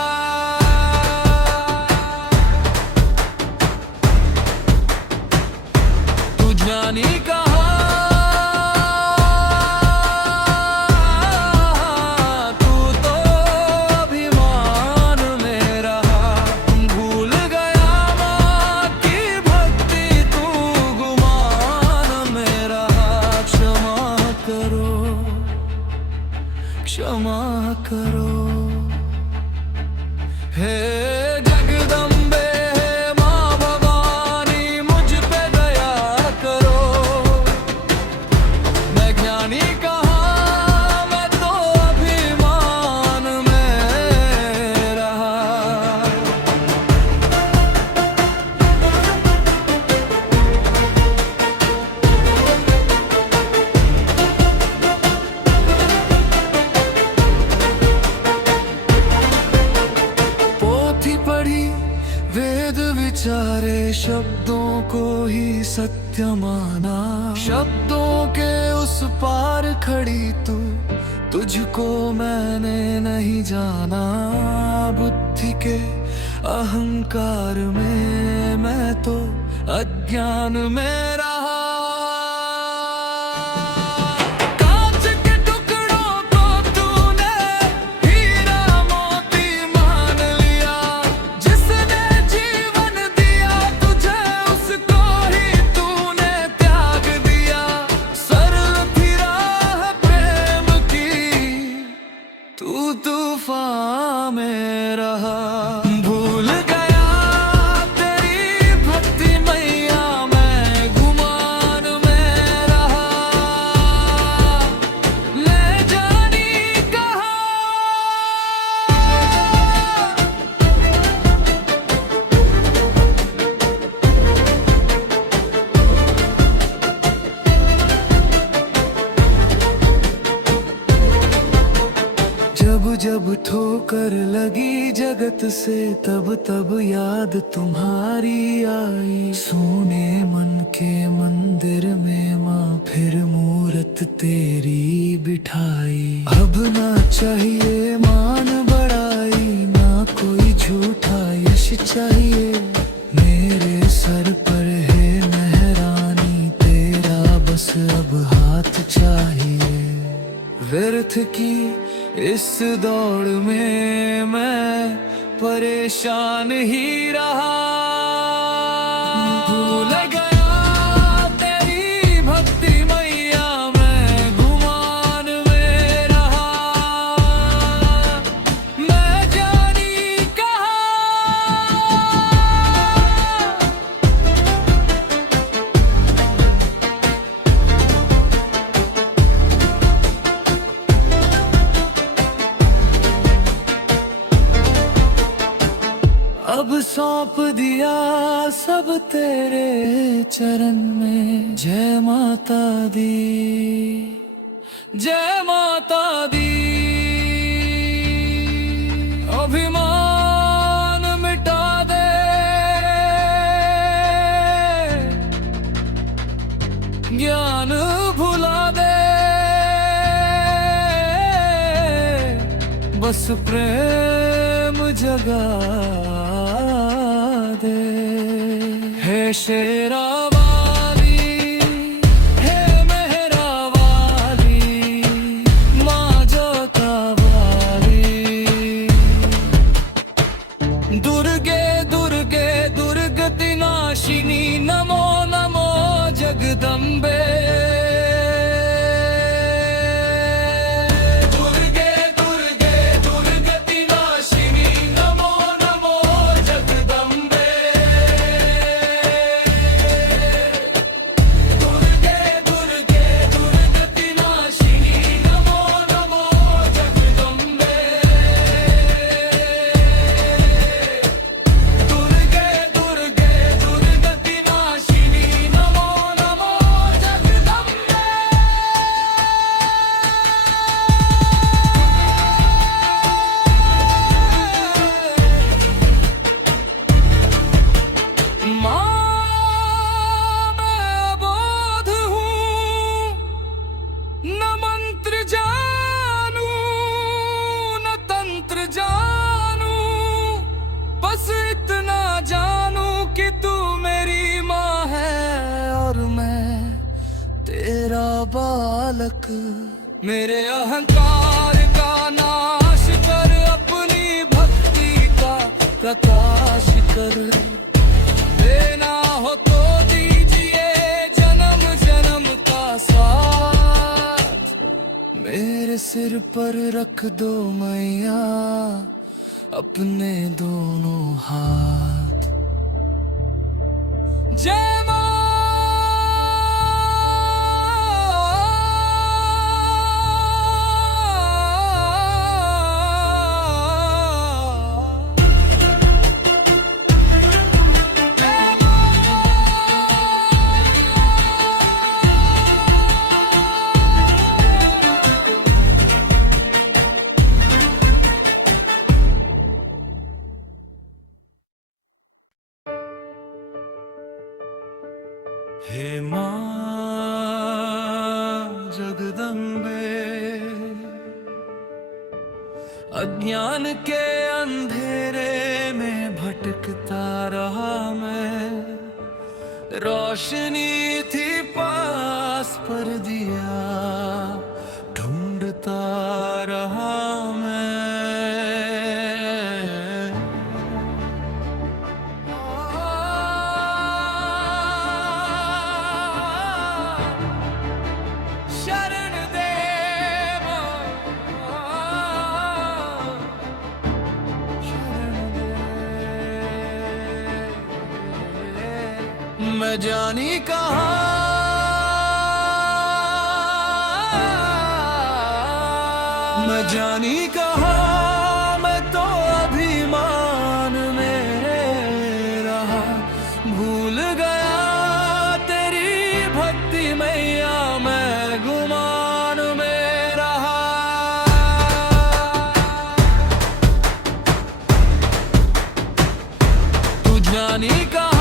तू जानी कहाँ, क्षमा करो। हे जगदम्बे, हे माँ भवानी, मुझ पे दया करो। मैं ज्ञानी कहाँ, मैं तो अभिमान में रहा। वेद विचारे शब्दों को ही सत्य माना। शब्दों के उस पार खड़ी तू, तुझको मैंने नहीं जाना। बुद्धि के अहंकार में मैं तो अज्ञान में रहा। कांच के टुकड़ों को तूने हीरा मोती मान लिया। जिसने जीवन दिया तुझे उसको ही तूने त्याग दिया। सरल थी राह प्रेम की, तू तूफान में रहा। भूल गया तेरी भक्ति मैया, मैं गुमान में रहा। ले जानी कहाँ। जब जब ठोकर लगी जगत से, तब तब याद तुम्हारी आई। सोने मन के मंदिर में माँ फिर मूरत तेरी बिठाई। अब ना चाहिए मान बढ़ाई, ना कोई झूठा यश चाहिए। मेरे सर पर है मेहरानी, तेरा बस अब हाथ चाहिए। व्यर्थ की इस दौड़ में मैं परेशान ही रहा। भूल गया तेरी भक्ति मैया, मैं गुमान में रहा। मैं जानी कहाँ। अब सौंप दिया सब तेरे चरण में। जय माता दी, जय माता दी। अभिमान मिटा दे, ज्ञान भुला दे। बस प्रेम जगा दे। हे शेरा वाली, हे मेहरा वाली, माँ जोता वाली। दुर्गे दुर्गे दुर्गति नाशिनी, नमो नमो जगदम्बे। बस इतना जानू कि तू मेरी माँ है और मैं तेरा बालक। मेरे अहंकार का नाश कर, अपनी भक्ति का प्रकाश कर। देना हो तो दीजिए जन्म जन्म का साथ। मेरे सिर पर रख दो मैया अपने दोनों हाथ। जय मां। हे मां जगदम्बे, अज्ञान के अंधेरे में रोशनी थी पास पर दिया ढूंढता रहा मैं। शरण दे मैं जानी कहाँ, मैं जानी कहाँ, मैं तो अभिमान मेरे रहा। भूल गया तेरी भक्ति मैया, मैं गुमान में रहा। तू जानी कहाँ,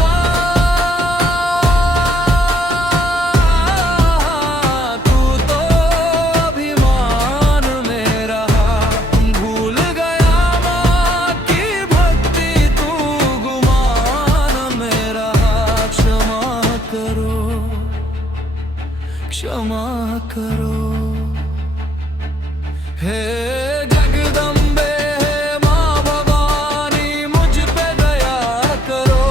क्षमा करो। हे जगदम्बे, हे माँ भवानी, मुझ पे दया करो।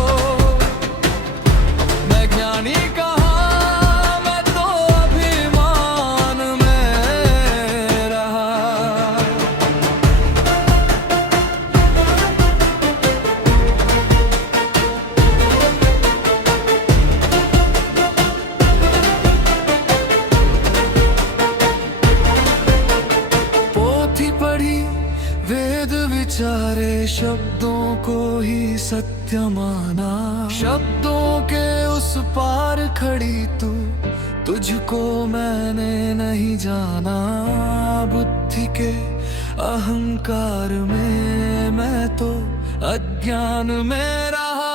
मैं ज्ञानी कहाँ, मैं तो अभिमान में रहा। वेद विचारे शब्दों को ही सत्य माना। शब्दों के उस पार खड़ी तू, तुझको मैंने नहीं जाना। बुद्धि के अहंकार में मैं तो अज्ञान में रहा।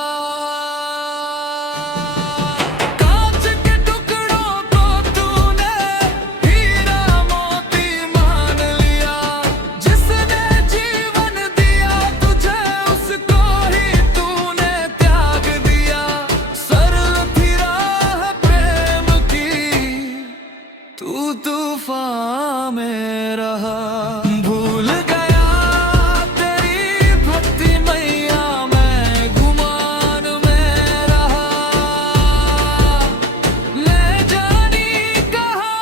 तूफान में रहा। भूल गया तेरी भक्ति मैया, मैं गुमान में रहा। मैं जानी कहाँ,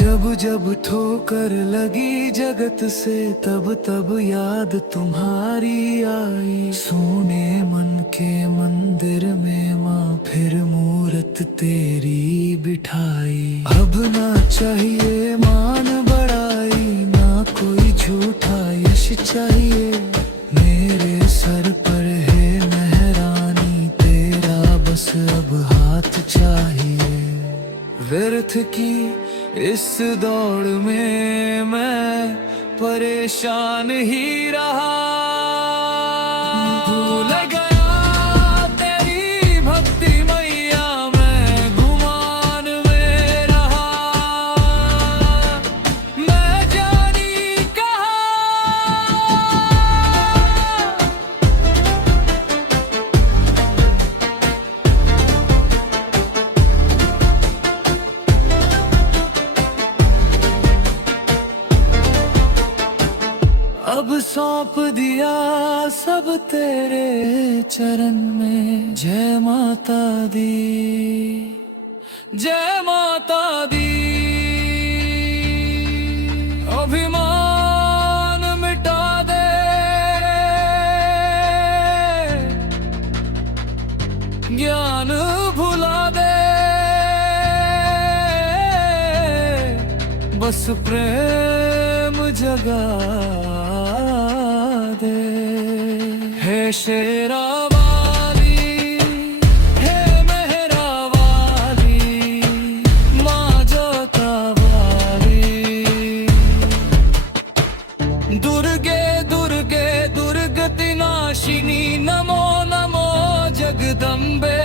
जब जब ठोकर लगी जगत से, तब तब याद तुम्हारी आई। सोने मन के मंदिर में माँ फिर मूरत तेरी बिठाई। अब ना चाहिए मान बढ़ाई, ना कोई झूठा यश चाहिए। मेरे सर पर है मेहरानी, तेरा बस अब हाथ चाहिए। व्यर्थ की इस दौड़ में मैं परेशान ही रहा। भूल गया तेरी भक्ति मैया, मैं गुमान में रहा। मैं जानी कहाँ, अब सौंप दिया सब तेरे चरण में। जय माता दी, जय माता दी। अभिमान मिटा दे, ज्ञान भुला दे। बस प्रेम जगा दे। हे शेरा वाली, हे मेहरा वाली, माँ जोता वाली। दुर्गे दुर्गे दुर्गति नाशिनी, नमो नमो जगदम्बे।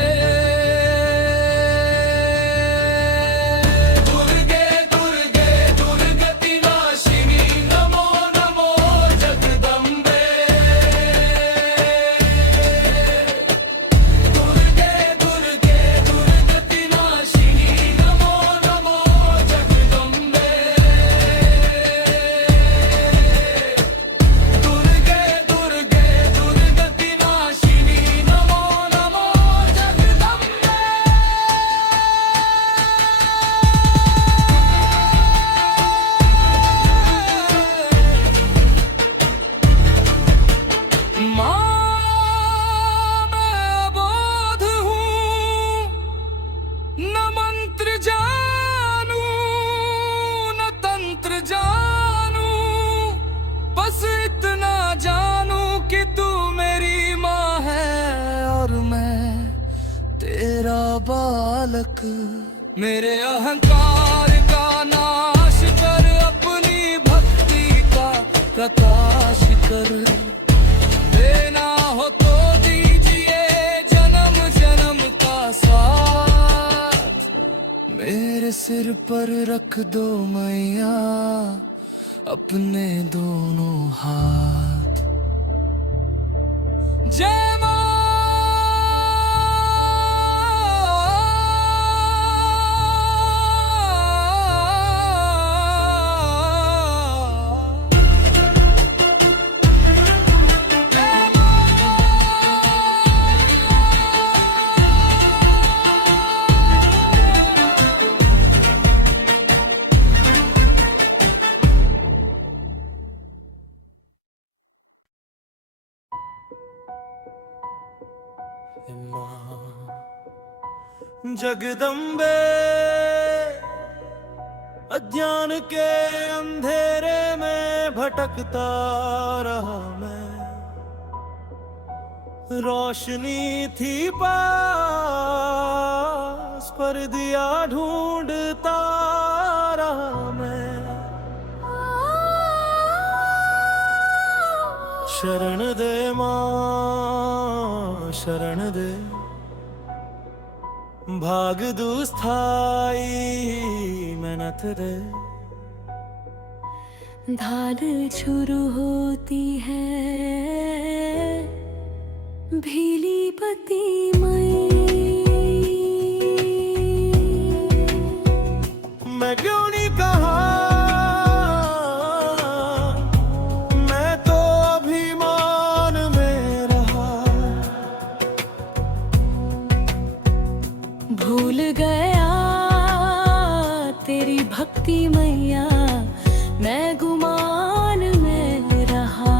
बालक। मेरे अहंकार का नाश कर, अपनी भक्ति का प्रकाश कर। देना हो तो दीजिए जन्म जन्म का साथ। मेरे सिर पर रख दो मैया अपने दोनों हाथ। जय मां। जगदम्बे अज्ञान के अंधेरे में भटकता रहा मैं। रोशनी थी पास पर दिया ढूंढता रहा मैं। शरण दे मां शरण दे, भाग दुस्थाई मेहनत रे। ढाल शुरू होती है भीली पति मई। मैं क्यों नहीं कहा, मैं तो अभिमान में रहा। भूल गया तेरी भक्ति मैया, मैं गुमान में रहा।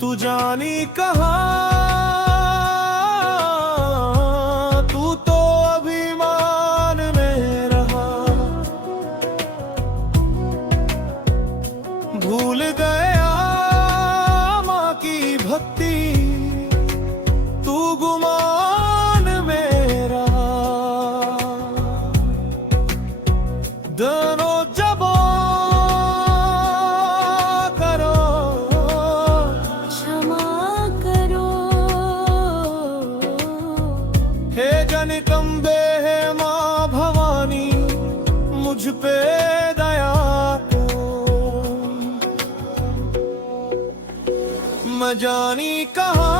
तू जानी कहा, तू तो अभिमान में रहा। भूल गया माँ की भक्ति, तू गुमान में रहा। दोनों जबों करो, क्षमा करो। हे जनिकंबे हे माँ भवानी, मुझ पे दया करो। मैं जानी कहा,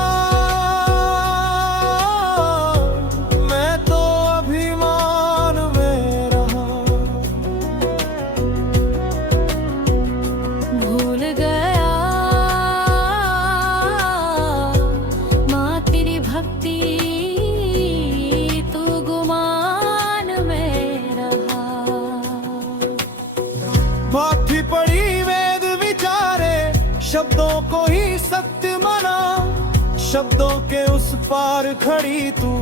मैं तो अभिमान में रहा। भूल गया माँ तेरी भक्ति, तू गुमान में रहा। भाथी पड़ी वेद विचारे, शब्दों को ही सत्य माना। शब्दों के उस पार खड़ी तू,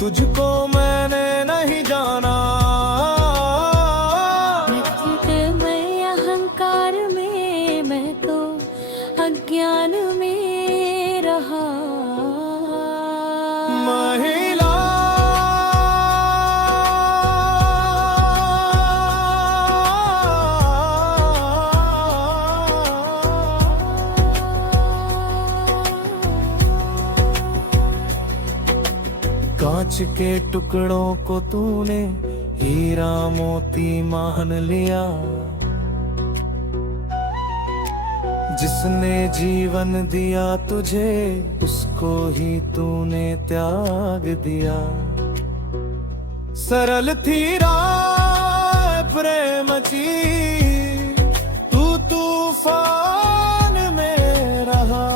तुझको मैंने नहीं जाना। मैं अहंकार में, मैं तो अज्ञान में रहा। महिला कांच के टुकड़ों को तूने हीरा मोती मान लिया। जिसने जीवन दिया तुझे, उसको ही तूने त्याग दिया। सरल थी राह प्रेम की, तू तूफान में रहा।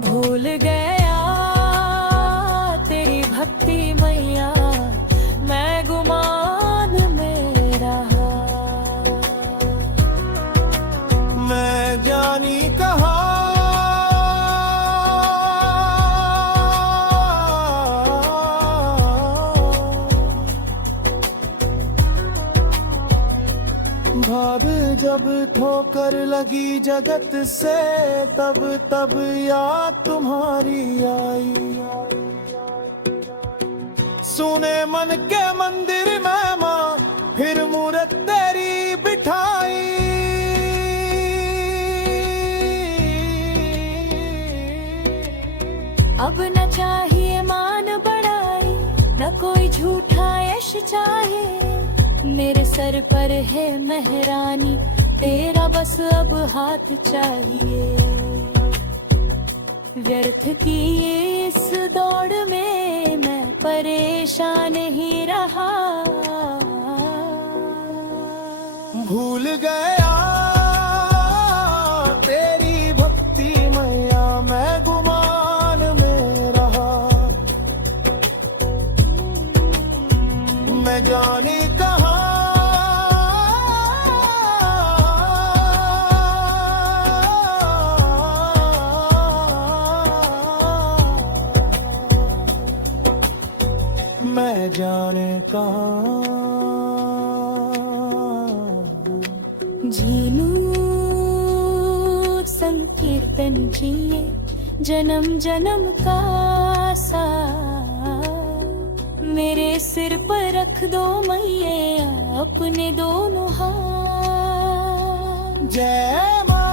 भूल गया तेरी भक्ति मैया, मैं गुमान में रहा। मैं जानी कहा, भाग जा जब ठोकर लगी जगत से तब तब याद तुम्हारी आई। सुने मन के मंदिर में माँ फिर मूरत तेरी बिठाई। अब न चाहिए मान बढ़ाई, न कोई झूठा यश चाहे। मेरे सर पर है मेहरानी, तेरा बस अब हाथ चाहिए। व्यर्थ की इस दौड़ में मैं परेशान ही रहा। भूल गया तेरी भक्ति मैया, मैं गुमान में रहा। मैं जाने कहाँ मैं जाने कहाँ। जीनू संकीर्तन जिए जन्म जन्म का सा। मेरे सिर पर रख दो मैया अपने दोनों हाथ। जय माँ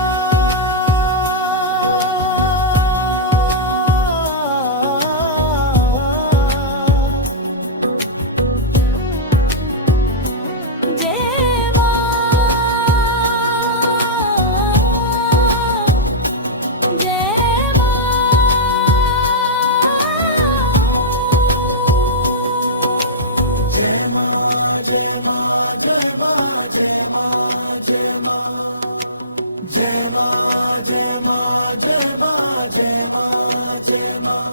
जय माँ जय माँ जय माँ जय माँ जय माँ।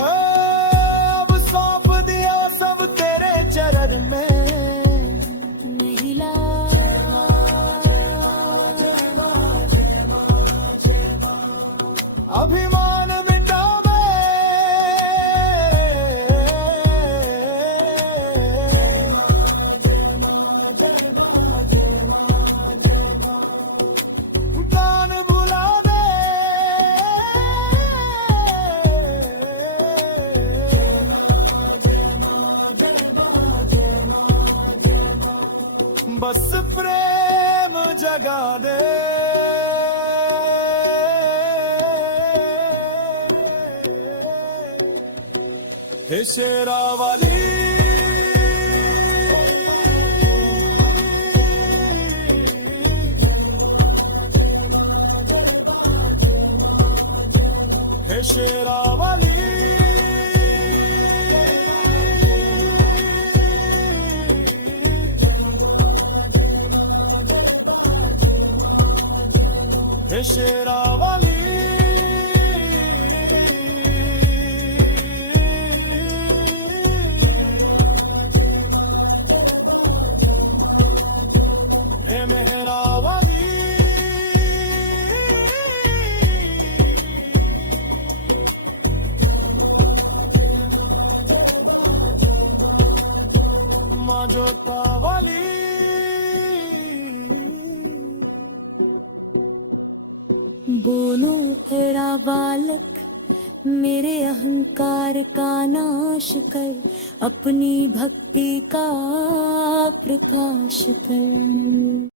अब सौंप दिया सब तेरे चरण में। महिला अभिमान मिटावे कान भुला दे। बस प्रेम जगा दे। हे शेरा वाली हे शेरा वाली हे शेरा वाली हे मेहरा वाली माँ जोता वाली। बोलो तेरा बालक मेरे अहंकार का नाश कर, अपनी भक्ति का प्रकाश कर।